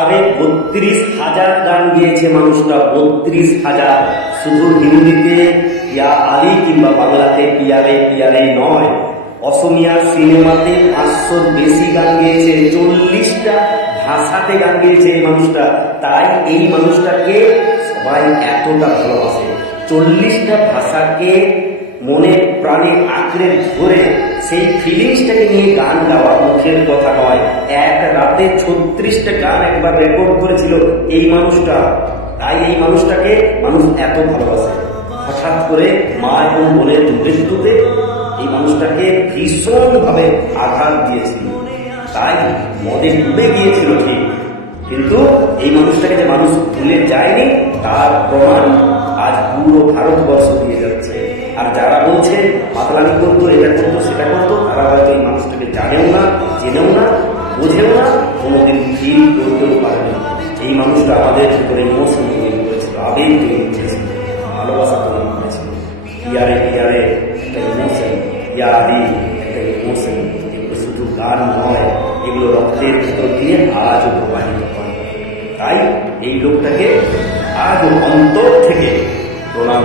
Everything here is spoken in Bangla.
আরে ৩২,০০০ গান গিয়েছে মানুষটা, ৩২,০০০। শুধু হিন্দিতে ইয়া আলী কিংবা বাংলাতে পিয়ারে পিয়ারে নয়, অসমিয়া সিনেমাতে ৫০০র বেশি গান গিয়েছে, ৪০টা ভাষাতে গান গিয়েছে এই মানুষটা। তাই এই মানুষটাকে সবাই এতটা ভালোবাসে। ৪০টা ভাষাকে মনে প্রাণে আঁকড়ে ধরে সেই ফিলিংসটাকে নিয়ে গান গাওয়া মুখের কথা নয়। এক রাতে ৩৬টা গান একবার রেকর্ড করেছিল এই মানুষটা। তাই এই মানুষটাকে মানুষ এত ভালোবাসে। হঠাৎ করে মা এবং বোনের মৃত্যুতে এই মানুষটাকে ভীষণভাবে আঘাত দিয়েছিল। তাই মদে ডুবে গিয়েছিল ঠিক, কিন্তু এই মানুষটাকে যে মানুষ ভুলে যায়নি তার প্রমাণ আজ পুরো ভারতবর্ষ দিয়ে যাচ্ছে। আর যারা বলছে মাতলামি করতো, এটা করতো, সেটা করতো, তারা হয়তো এই মানুষটাকে জানেও না, জেনেও না, বোঝেও না, কোনোদিন ফিল করতেও পারে না। এই মানুষটা আমাদের ভিতরে ইমোশন তৈরি করেছিল, আবেগ তৈরি করেছিল, ভালোবাসা তৈরি করেছিল। ইয়ারে ইয়ারে একটা ইমোশন, ইয়া আদি একটা ইমোশন। এগুলো শুধু গান নয়, এগুলো রক্তের ভিতর দিয়ে আজও প্রবাহিত হয়। তাই এই লোকটাকে আজও অন্তর থেকে প্রণাম।